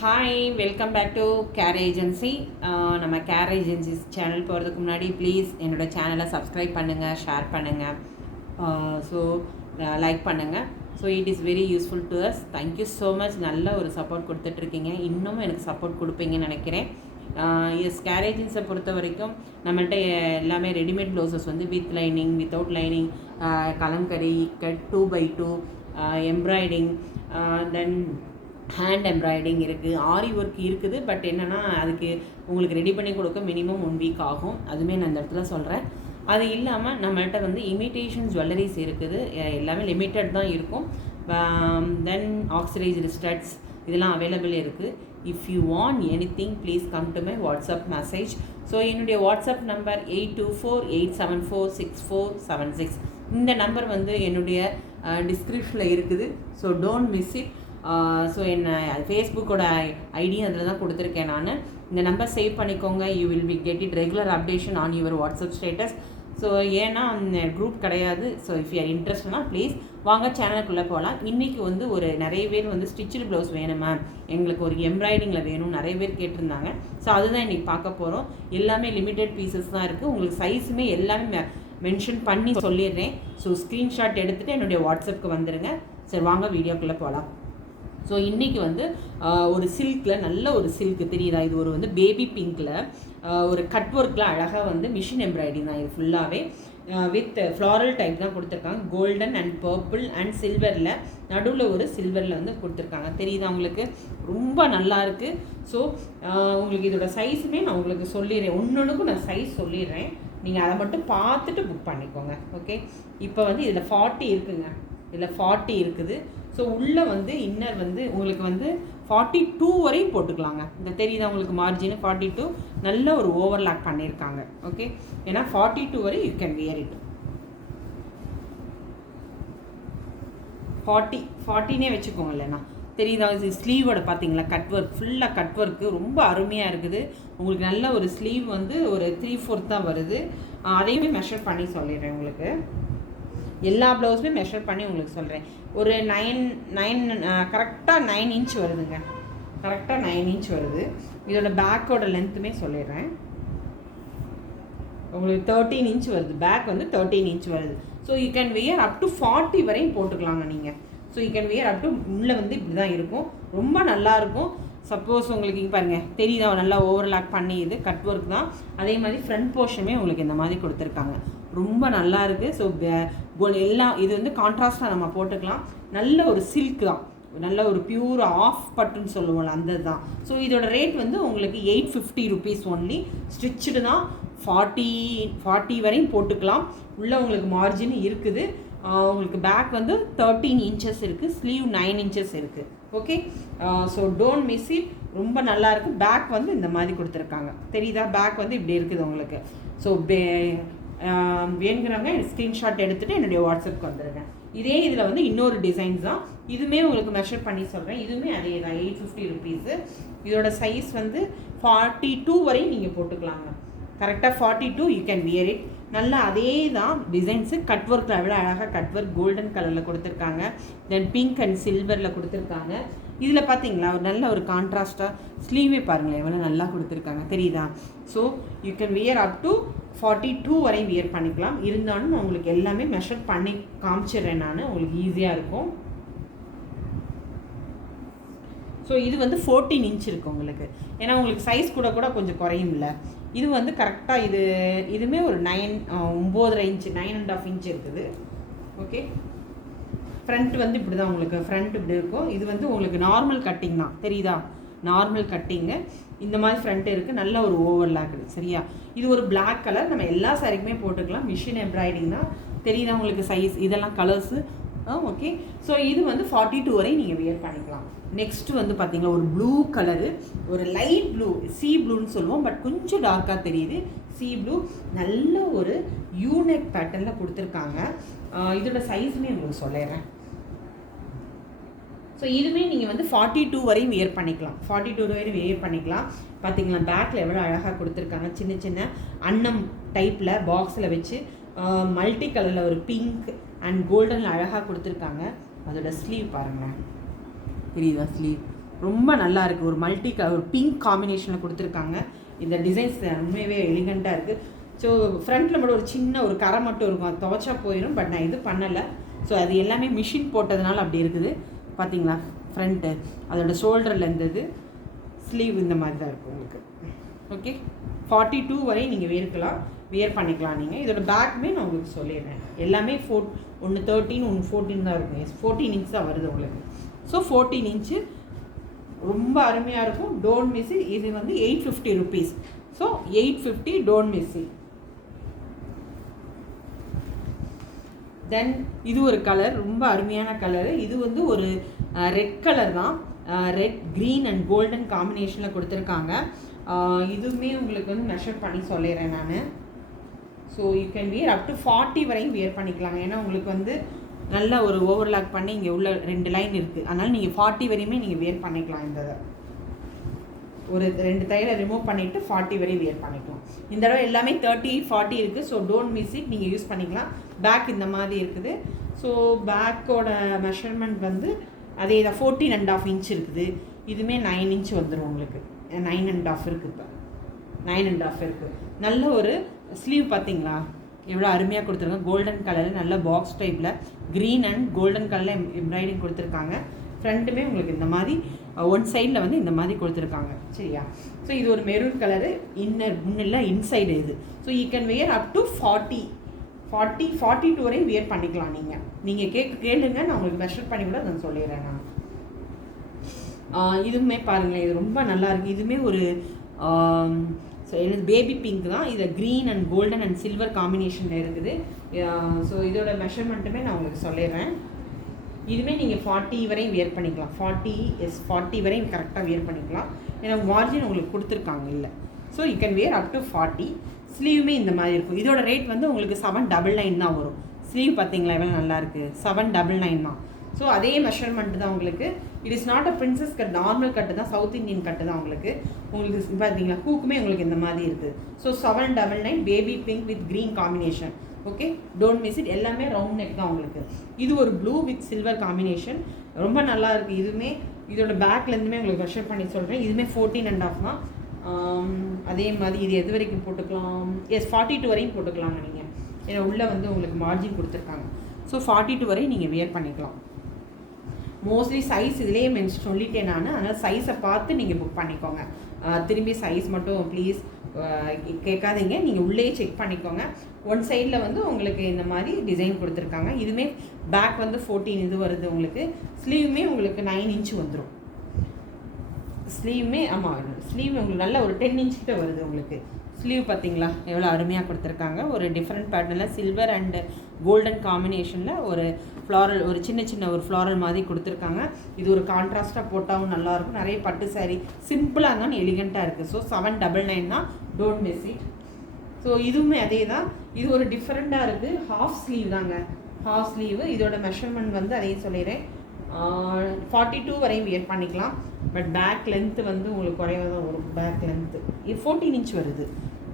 Hi, welcome back to care agency. நம்ம care agencies channel போகிறதுக்கு முன்னாடி ப்ளீஸ் என்னோடய சேனலை சப்ஸ்கிரைப் பண்ணுங்கள், ஷேர் பண்ணுங்கள், ஸோ லைக் பண்ணுங்கள். So it is very useful to us. Thank you so much. நல்ல ஒரு சப்போர்ட் கொடுத்துட்ருக்கீங்க. இன்னமும் எனக்கு சப்போர்ட் கொடுப்பீங்கன்னு நினைக்கிறேன். எஸ், கேர் ஏஜென்சியை பொறுத்த வரைக்கும் நம்மள்கிட்ட எல்லாமே ரெடிமேட் ப்ளவுசஸ் வந்து with lining, without lining, kalamkari, cut 2x2, embroidering, then hand embroidering இருக்குது, ஆரி ஒர்க் இருக்குது. பட் என்னென்னா அதுக்கு உங்களுக்கு ரெடி பண்ணி கொடுக்க மினிமம் 1 வீக் ஆகும். அதுவுமே நான் இந்த இடத்துல சொல்கிறேன். அது இல்லாமல் நம்மள்கிட்ட வந்து இமிட்டேஷன் ஜுவல்லரிஸ் இருக்குது. எல்லாமே லிமிட்டட் தான் இருக்கும். தென் ஆக்சிடைஸ்டு ஸ்டட்ஸ் இதெல்லாம் அவைலபிள் இருக்குது. If you want anything please come to my WhatsApp message. So என்னுடைய வாட்ஸ்அப் நம்பர் 8248746476. இந்த நம்பர் வந்து என்னுடைய டிஸ்கிரிப்ஷனில் இருக்குது. So don't miss it. So என்ன ஃபேஸ்புக்கோட ஐடியும் அதில் தான் கொடுத்துருக்கேன் நான். இந்த நம்பர் சேவ் பண்ணிக்கோங்க. You will be get it regular updation on your WhatsApp status. So ஏன்னா குரூப் கிடையாது. ஸோ இஃப் யூ ஆர் இன்ட்ரெஸ்ட்னா ப்ளீஸ் வாங்க, சேனலுக்குள்ளே போகலாம். இன்றைக்கி வந்து ஒரு நிறைய பேர் வந்து ஸ்டிச்சு ப்ளவுஸ் வேணுமா, எங்களுக்கு ஒரு எம்ப்ராய்டிங்கில் வேணும் நிறைய பேர் கேட்டிருந்தாங்க. ஸோ அதுதான் இன்றைக்கி பார்க்க போகிறோம். எல்லாமே லிமிட்டட் பீசஸ் தான் இருக்குது. உங்களுக்கு சைஸுமே எல்லாமே மென்ஷன் பண்ணி சொல்லிடுறேன். ஸோ ஸ்க்ரீன்ஷாட் எடுத்துகிட்டு என்னுடைய வாட்ஸ்அப்புக்கு வந்துடுங்க. சரி, வாங்க வீடியோக்குள்ளே போகலாம். ஸோ இன்றைக்கி வந்து ஒரு சில்கில், நல்ல ஒரு சில்க்கு தெரியுதா, இது ஒரு வந்து பேபி பிங்க்கில் ஒரு கட் ஒர்க்கில் அழகாக வந்து மிஷின் எம்ப்ராய்டிங் தான். இது ஃபுல்லாகவே வித் ஃப்ளாரல் டைப் தான் கொடுத்துருக்காங்க. கோல்டன் அண்ட் பர்பிள் அண்ட் சில்வரில், நடுவில் ஒரு சில்வரில் வந்து கொடுத்துருக்காங்க. தெரியுதா உங்களுக்கு? ரொம்ப நல்லா இருக்குது. ஸோ உங்களுக்கு இதோட சைஸுமே நான் உங்களுக்கு சொல்லிடுறேன். ஒன்றுக்கும் நான் சைஸ் சொல்லிடுறேன். நீங்கள் அதை மட்டும் பார்த்துட்டு புக் பண்ணிக்கோங்க. ஓகே, இப்போ வந்து இதில் 40 இருக்குங்க. இதில் 40 இருக்குது. ஸோ உள்ளே வந்து இன்னர் வந்து உங்களுக்கு வந்து 42 வரையும் போட்டுக்கலாங்க. இந்த தெரியுதா உங்களுக்கு மார்ஜின் 42. நல்ல ஒரு ஓவர்லாக் பண்ணியிருக்காங்க. ஓகே, ஏன்னா 42 வரை யூ கேன் வியர் இட். 40னே வச்சுக்கோங்க. இல்லைண்ணா தெரியுதா? இது ஸ்லீவோட பார்த்தீங்களா, கட் ஒர்க், ஃபுல்லாக கட் ஒர்க்கு ரொம்ப அருமையாக இருக்குது. உங்களுக்கு நல்ல ஒரு ஸ்லீவ் வந்து ஒரு 3/4 தான் வருது. அதையுமே மெஷர் பண்ணி சொல்லிடுறேன் உங்களுக்கு. எல்லா ப்ளவுஸுமே மெஷர் பண்ணி உங்களுக்கு சொல்கிறேன். ஒரு 9 கரெக்டாக 9 இன்ச் வருதுங்க. கரெக்டாக 9 இன்ச் வருது. இதோட பேக்கோட லென்த்துமே சொல்லிடுறேன். உங்களுக்கு 13 இன்ச் வருது. பேக் வந்து 13 இன்ச் வருது. So you can wear up to 40 வரையும் போட்டுக்கலாங்க நீங்கள். So you can wear up to, உள்ளே வந்து இப்படி தான் இருக்கும். ரொம்ப நல்லாயிருக்கும். சப்போஸ் உங்களுக்கு இங்கே பாருங்கள் தெரியுதா, நல்லா ஓவர்லாக் பண்ணி இது கட் ஒர்க் தான். அதே மாதிரி ஃப்ரண்ட் போர்ஷனுமே உங்களுக்கு இந்த மாதிரி கொடுத்துருக்காங்க. ரொம்ப நல்லா இருக்குது. ஸோ எல்லாம் இது வந்து கான்ட்ராஸ்டாக நம்ம போட்டுக்கலாம். நல்ல ஒரு சில்க் தான், நல்ல ஒரு பியூர் ஆஃப் பட்டுன்னு சொல்லுவோம்ல, அந்த தான். ஸோ இதோட ரேட் வந்து உங்களுக்கு 850 ருபீஸ் ஒன்லி. ஸ்டிச்சுடு தான். 40 வரையும் போட்டுக்கலாம். உள்ளே உங்களுக்கு மார்ஜின் இருக்குது. உங்களுக்கு பேக் வந்து 13 இன்ச்சஸ் இருக்குது. ஸ்லீவ் 9 இன்ச்சஸ் இருக்குது. Okay, so don't miss it. ரொம்ப நல்லாயிருக்கு. பேக் வந்து இந்த மாதிரி கொடுத்துருக்காங்க. தெரியுதா? பேக் வந்து இப்படி இருக்குது உங்களுக்கு. ஸோ வேணுங்கிறவங்க ஸ்க்ரீன்ஷாட் எடுத்துகிட்டு என்னுடைய வாட்ஸ்அப்புக்கு வந்துடுங்க. இதே இதில் வந்து இன்னொரு டிசைன்ஸ் தான். இதுவுமே உங்களுக்கு மெஷர் பண்ணி சொல்கிறேன். இதுவுமே அதே தான், 850 ருபீஸு. இதோட சைஸ் வந்து 42 வரையும் நீங்கள் போட்டுக்கலாங்க. கரெக்டாக 42 யூ கேன் வியர் இட். நல்லா அதே தான் டிசைன்ஸு. கட் ஒர்க்கில் எவ்வளோ அழகாக கட் ஒர்க் கோல்டன் கலரில் கொடுத்துருக்காங்க. தென் பிங்க் அண்ட் சில்வரில் கொடுத்துருக்காங்க. இதில் பார்த்தீங்களா ஒரு நல்ல ஒரு கான்ட்ராஸ்ட்டாக ஸ்லீவே பாருங்களேன் எவ்வளோ நல்லா கொடுத்துருக்காங்க. தெரியுதா? So you can wear up to 42 வரை வியர் பண்ணிக்கலாம். இருந்தாலும் நான் உங்களுக்கு எல்லாமே மெஷர் பண்ணி காமிச்சிடுறேன் நான், உங்களுக்கு ஈஸியாக இருக்கும். ஸோ இது வந்து 14 இன்ச் இருக்குது உங்களுக்கு. ஏன்னா உங்களுக்கு சைஸ் கூட கொஞ்சம் குறையும் இல்லை. இது வந்து கரெக்டாக இதுவுமே ஒரு 9.5 இன்ச்சு, 9.5 இன்ச் இருக்குது. ஓகே, ஃப்ரண்ட் வந்து இப்படி தான் உங்களுக்கு. ஃப்ரண்ட் இப்படி இருக்கும். இது வந்து உங்களுக்கு நார்மல் கட்டிங் தான். தெரியுதா? நார்மல் கட்டிங்கு இந்த மாதிரி ஃப்ரண்ட் இருக்குது. நல்ல ஒரு ஓவர்லாக் இருக்குது. சரியா? இது ஒரு பிளாக் கலர். நம்ம எல்லா சாரிக்குமே போட்டுக்கலாம். மிஷின் எம்ப்ராய்டிங் தான். தெரியுதா உங்களுக்கு சைஸ்? இதெல்லாம் கலர்ஸு. ஓகே, ஸோ இது வந்து 42 வரை நீங்கள் வியர் பண்ணிக்கலாம். நெக்ஸ்ட்டு வந்து பார்த்தீங்கன்னா ஒரு ப்ளூ கலரு, ஒரு லைட் ப்ளூ, சி ப்ளூன்னு சொல்லுவோம், பட் கொஞ்சம் டார்க்காக தெரியுது. சி ப்ளூ, நல்ல ஒரு யூனெக் பேட்டர்னில் கொடுத்துருக்காங்க. இதோட சைஸுமே உங்களுக்கு சொல்லிடுறேன். ஸோ இதுவுமே நீங்கள் வந்து 42 வரையும் வியர் பண்ணிக்கலாம். 42 வரையும் வியர் பண்ணிக்கலாம். பார்த்தீங்களா பேக்கில் எவ்வளோ அழகாக கொடுத்துருக்காங்க. சின்ன சின்ன அன்னம் டைப்பில் பாக்ஸில் வச்சு மல்டி கலரில் ஒரு பிங்க் அண்ட் கோல்டனில் அழகாக கொடுத்துருக்காங்க. அதோட ஸ்லீவ் பாருங்கள். தெரியுதா? ஸ்லீவ் ரொம்ப நல்லா இருக்குது. ஒரு ஒரு பிங்க் காம்பினேஷனில் கொடுத்துருக்காங்க. இந்த டிசைன்ஸ் உண்மையாகவே எலிகண்ட்டாக இருக்குது. ஸோ ஃப்ரண்ட்டில் மட்டும் ஒரு சின்ன ஒரு கரை மட்டும் இருக்கும், அது துவைச்சா போயிடும். பட் நான் இது பண்ணலை. ஸோ அது எல்லாமே மிஷின் போட்டதுனால அப்படி இருக்குது. பார்த்தீங்களா ஃப்ரண்ட்டு, அதோட ஷோல்டரில் இருந்தது, ஸ்லீவ் இந்த மாதிரி தான் இருக்கும் உங்களுக்கு. ஓகே, 42 வரை நீங்கள் வியர் பண்ணிக்கலாம் நீங்கள். இதோட பேக்குமே நான் உங்களுக்கு சொல்லிடுறேன். எல்லாமே ஒன்று 13 ஒன்று 14 தான் இருக்கும். 14 இன்ச் தான் வருது உங்களுக்கு. ஸோ 14 இன்ச்சு ரொம்ப அருமையாக இருக்கும். Don't miss it. இது வந்து 850 rupees. So 850, don't miss it. Then இது ஒரு கலர், ரொம்ப அருமையான கலரு. இது வந்து ஒரு ரெட் கலர் தான். ரெட், க்ரீன் அண்ட் கோல்டன் காம்பினேஷனில் கொடுத்துருக்காங்க. இதுவுமே உங்களுக்கு வந்து மெஷர் பண்ணி சொல்லிடுறேன் நான். So you can wear up to 40 வரையும் வியர் பண்ணிக்கலாங்க. ஏன்னா உங்களுக்கு வந்து நல்ல ஒரு ஓவர்லாக் பண்ணி இங்கே உள்ள 2 லைன் இருக்குது. அதனால் நீங்கள் 40 வரையுமே நீங்கள் வியர் பண்ணிக்கலாம். இந்த ஒரு 2 தையலை ரிமூவ் பண்ணிவிட்டு 40 வரையும் வியர் பண்ணிக்கலாம். இந்த தடவை எல்லாமே 30, 40 இருக்குது. So don't miss it. நீங்கள் யூஸ் பண்ணிக்கலாம். பேக் இந்த மாதிரி இருக்குது. ஸோ பேக்கோட மெஷர்மெண்ட் வந்து அதே தான், 14.5 இன்ச் இருக்குது. இதுவுமே 9 இன்ச் வந்துடும் உங்களுக்கு. 9.5 இருக்குது. இப்போ 9.5 இருக்குது. நல்ல ஒரு ஸ்லீவ் பார்த்தீங்களா எவ்வளோ அருமையாக கொடுத்துருக்காங்க. கோல்டன் கலரில் நல்ல பாக்ஸ் டைப்பில் க்ரீன் அண்ட் கோல்டன் கலரில் எம்ப்ராய்டிங் கொடுத்துருக்காங்க. ஃப்ரண்ட்டுமே உங்களுக்கு இந்த மாதிரி ஒன் சைடில் வந்து இந்த மாதிரி கொடுத்துருக்காங்க. சரியா? ஸோ இது ஒரு மெரூன் கலரு. முன்னில் இன்சைடு இது. So you can wear up to 42 வரையும் வியர் பண்ணிக்கலாம். நீங்கள் கேளுங்க, நான் உங்களுக்கு மெஷர் பண்ணி கூட நான் சொல்லிடுறேன். நான் இதுவுமே பாருங்களேன், இது ரொம்ப நல்லா இருக்குது. இதுவுமே ஒரு ஸோ எனக்கு பேபி பிங்க் தான். இது green and golden and silver காம்பினேஷனில் இருக்குது. ஸோ இதோட மெஷர்மெண்ட்டுமே நான் உங்களுக்கு சொல்லிடுறேன். இதுவுமே நீங்கள் 40 வரையும் வியர் பண்ணிக்கலாம். 40 வரையும் கரெக்டாக வியர் பண்ணிக்கலாம். ஏன்னா மார்ஜின் உங்களுக்கு கொடுத்துருக்காங்க இல்லை. So you can wear up to 40. ஸ்லீவுமே இந்த மாதிரி இருக்கும். இதோட ரேட் வந்து உங்களுக்கு 799 தான் வரும். ஸ்லீவ் பார்த்தீங்களா எவ்வளோ நல்லாயிருக்கு. 799 தான். ஸோ அதே மெஷர்மெண்ட் தான் உங்களுக்கு. It is not a princess cut, normal cut தான், சவுத் இந்தியன் கட்டு தான் உங்களுக்கு. பார்த்தீங்களா ஹூக்குமே உங்களுக்கு இந்த மாதிரி இருக்குது. So 799, baby pink with green combination. Okay, don't miss it. எல்லாமே ரவுண்ட் நெக் தான் உங்களுக்கு. இது ஒரு ப்ளூ வித் சில்வர் காம்பினேஷன், ரொம்ப நல்லா இருக்குது. இதுவுமே இதோட பேக்லேருந்துமே உங்களுக்கு மெஷர் பண்ணி சொல்கிறேன். இதுவுமே 14.5 தான். அதே மாதிரி இது எது வரைக்கும் போட்டுக்கலாம்? 42 வரையும் போட்டுக்கலாங்க நீங்கள். ஏன்னா உள்ளே வந்து உங்களுக்கு மார்ஜின் கொடுத்துருக்காங்க. ஸோ 42 வரையும் நீங்கள் வியர் பண்ணிக்கலாம். மோஸ்ட்லி சைஸ் இதிலேயே சொல்லிட்டேன் நான். அதனால் சைஸை பார்த்து நீங்கள் புக் பண்ணிக்கோங்க. திரும்பி சைஸ் மட்டும் ப்ளீஸ் கேட்காதீங்க, நீங்கள் உள்ளே செக் பண்ணிக்கோங்க. ஒன் சைடில் வந்து உங்களுக்கு இந்த மாதிரி டிசைன் கொடுத்துருக்காங்க. இதுவுமே பேக் வந்து 14 இது வருது உங்களுக்கு. ஸ்லீவுமே உங்களுக்கு 9 இன்ச் வந்துடும். ஸ்லீவுமே ஆமாம், ஸ்லீவ் உங்களுக்கு நல்ல ஒரு 10 இன்ச் கிட்ட வருது உங்களுக்கு. ஸ்லீவ் பார்த்தீங்களா எவ்வளோ அருமையாக கொடுத்துருக்காங்க. ஒரு டிஃப்ரெண்ட் பேட்டர்னில் சில்வர் அண்டு கோல்டன் காம்பினேஷனில் ஒரு ஃப்ளாரல், ஒரு சின்ன ஒரு ஃப்ளாரல் மாதிரி கொடுத்துருக்காங்க. இது ஒரு கான்ட்ராஸ்ட்டாக போட்டாலும் நல்லாயிருக்கும். நிறைய பட்டு சாரீ சிம்பிளாக இருந்தாலும் எலிகண்ட்டாக இருக்குது. ஸோ 799 தான், டோன்ட் மிஸ் இட். ஸோ இதுவுமே அதே தான். இது ஒரு டிஃப்ரெண்ட்டாக இருக்குது. ஹாஃப் ஸ்லீவ் தாங்க, ஹாஃப் ஸ்லீவு. இதோட மெஷர்மெண்ட் வந்து அதையும் சொல்லிடுறேன். 42 வரையும் வியர் பண்ணிக்கலாம். பட் பேக் லென்த்து வந்து உங்களுக்கு குறைவாக தான் வரும். பேக் லென்த்து இது 14 இன்ச் வருது.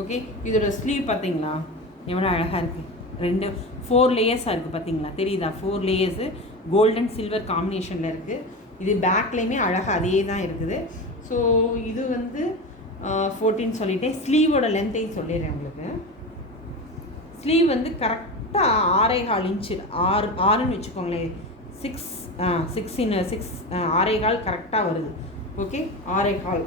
ஓகே, இதோட ஸ்லீவ் பார்த்தீங்களா எவ்வளோ அழகாக இருக்குது. 4 லேயர்ஸாக இருக்குது பார்த்தீங்களா, தெரியுதா? 4 லேயர்ஸு கோல்டன் சில்வர் காம்பினேஷனில் இருக்குது. இது பேக்லேயுமே அழகாக அதே தான் இருக்குது. ஸோ இது வந்து 14 சொல்லிவிட்டேன். ஸ்லீவோட லென்த்தையும் சொல்லிடுறேன் உங்களுக்கு. ஸ்லீவ் வந்து கரெக்டாக 6.25 இன்ச்சு, 6ன்னு வச்சுக்கோங்களேன். 6 6.25 கரெக்டாக வருது. ஓகே, 6.25.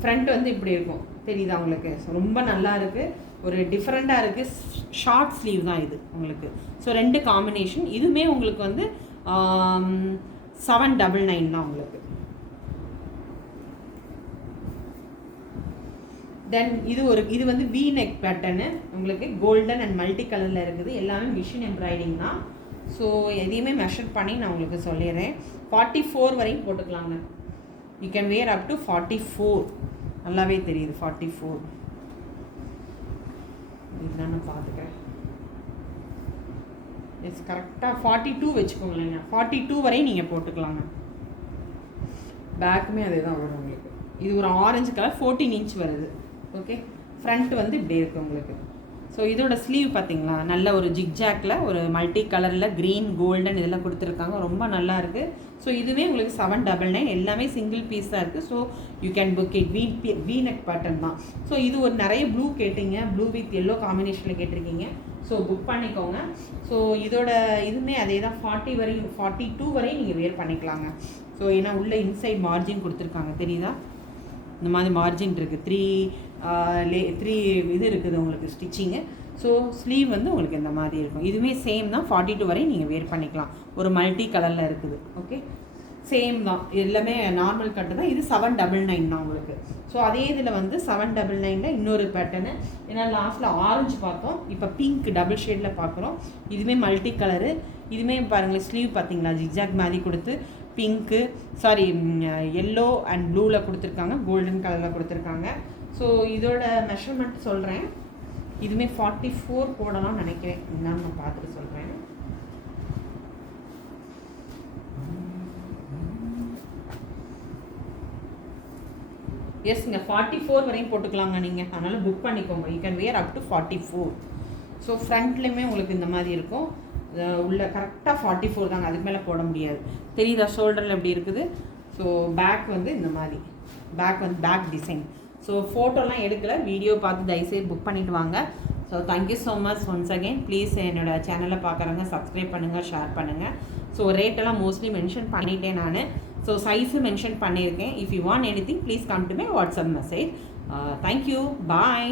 ஃப்ரண்ட் வந்து இப்படி இருக்கும், தெரியுதா உங்களுக்கு? ஸோ ரொம்ப நல்லா இருக்குது, ஒரு டிஃப்ரெண்ட்டாக இருக்குது. ஷார்ட் ஸ்லீவ் தான் இது உங்களுக்கு. So 2 combination. இதுவுமே உங்களுக்கு வந்து 799 தான் உங்களுக்கு. தென் இது வந்து வி நெக் பேட்டர்னு உங்களுக்கு கோல்டன் அண்ட் மல்டி கலரில் இருக்குது. எல்லாமே மிஷின் எம்ப்ராய்டிங் தான். ஸோ எதையுமே மெஷர் பண்ணி நான் உங்களுக்கு சொல்லிடுறேன். 44 வரையும் போட்டுக்கலாங்க. You can wear up to 44. நல்லாவே தெரியுது 44. இதுதான் நான் பார்த்துக்கிறேன். இட்ஸ் கரெக்டாக 42 வச்சுக்கோங்களேங்க. 42 வரையும் நீங்கள் போட்டுக்கலாங்க. பேக்குமே அதே தான் வரும் உங்களுக்கு. இது ஒரு ஆரஞ்சு கலர், 14 இன்ச் வருது. ஓகே, ஃப்ரண்ட் வந்து இப்படி இருக்குது உங்களுக்கு. ஸோ இதோட ஸ்லீவ் பார்த்தீங்களா, நல்ல ஒரு ஜிக்ஜாக்கில் ஒரு மல்டி கலரில் க்ரீன் கோல்டன் இதெல்லாம் கொடுத்துருக்காங்க, ரொம்ப நல்லா இருக்குது. ஸோ இதுவே உங்களுக்கு 799, எல்லாமே சிங்கிள் பீஸ் தான் இருக்குது. So you can book it. We neck pattern தான். ஸோ இது ஒரு நிறைய ப்ளூ கேட்டிங்க, ப்ளூ வித் எல்லோ காம்பினேஷனில் கேட்டிருக்கீங்க. ஸோ புக் பண்ணிக்கோங்க. ஸோ இதோட இதுவுமே அதே தான், 40 வரையும் 42 வரையும் நீங்கள் வேர் பண்ணிக்கலாங்க. ஸோ ஏன்னா உள்ள இன்சைட் மார்ஜின் கொடுத்துருக்காங்க, தெரியுதா? இந்த மாதிரி மார்ஜின் இருக்குது, 3 இது இருக்குது உங்களுக்கு ஸ்டிச்சிங்கு. ஸோ ஸ்லீவ் வந்து உங்களுக்கு இந்த மாதிரி இருக்கும். இதுவுமே சேம் தான், 42 வரையும் நீங்கள் வேர் பண்ணிக்கலாம். ஒரு மல்டி கலரில் இருக்குது. ஓகே, சேம் தான், எல்லாமே நார்மல் கட்டு தான். இது 799 தான் உங்களுக்கு. ஸோ அதே இதில் வந்து 799 இன்னொரு பேட்டர்னு, ஏன்னா லாஸ்ட்டில் ஆரஞ்சு பார்த்தோம், இப்போ பிங்க் டபுள் ஷேடில் பார்க்குறோம். இதுவுமே மல்டி கலரு. இதுவுமே பாருங்களேன், ஸ்லீவ் பார்த்தீங்களா, ஜிக்ஜாக் மாதிரி கொடுத்து பிங்க்கு எல்லோ அண்ட் ப்ளூவில் கொடுத்துருக்காங்க, கோல்டன் கலரில் கொடுத்துருக்காங்க. ஸோ இதோட மெஷர்மெண்ட் சொல்கிறேன். இதுவுமே 44 போடலாம்னு நினைக்கிறேன், என்னன்னு நான் பார்த்துட்டு சொல்கிறேன். எஸ்ங்க, 44 வரையும் போட்டுக்கலாங்க நீங்கள், அதனால் புக் பண்ணிக்கோங்க. You can wear up to 44. So ஃப்ரண்ட்லேயுமே உங்களுக்கு இந்த மாதிரி இருக்கும், உள்ள கரெக்டாக 44 தாங்க, அதுக்கு மேலே போட முடியாது. தெரியுதா ஷோல்டரில் எப்படி இருக்குது? ஸோ பேக் வந்து இந்த மாதிரி, பேக் டிசைன். ஸோ ஃபோட்டோலாம் எடுக்கலை, வீடியோ பார்த்து தயவுசெய்து புக் பண்ணிவிட்டு வாங்க. So thank you so much once again. Please என்னோடய சேனலை பார்க்குறவங்க சப்ஸ்கிரைப் பண்ணுங்கள், ஷேர் பண்ணுங்கள். ஸோ ரேட்டெல்லாம் மோஸ்ட்லி மென்ஷன் பண்ணிட்டேன் நான். ஸோ சைஸும் மென்ஷன் பண்ணியிருக்கேன். If you want anything please come to my WhatsApp message. Thank you, bye.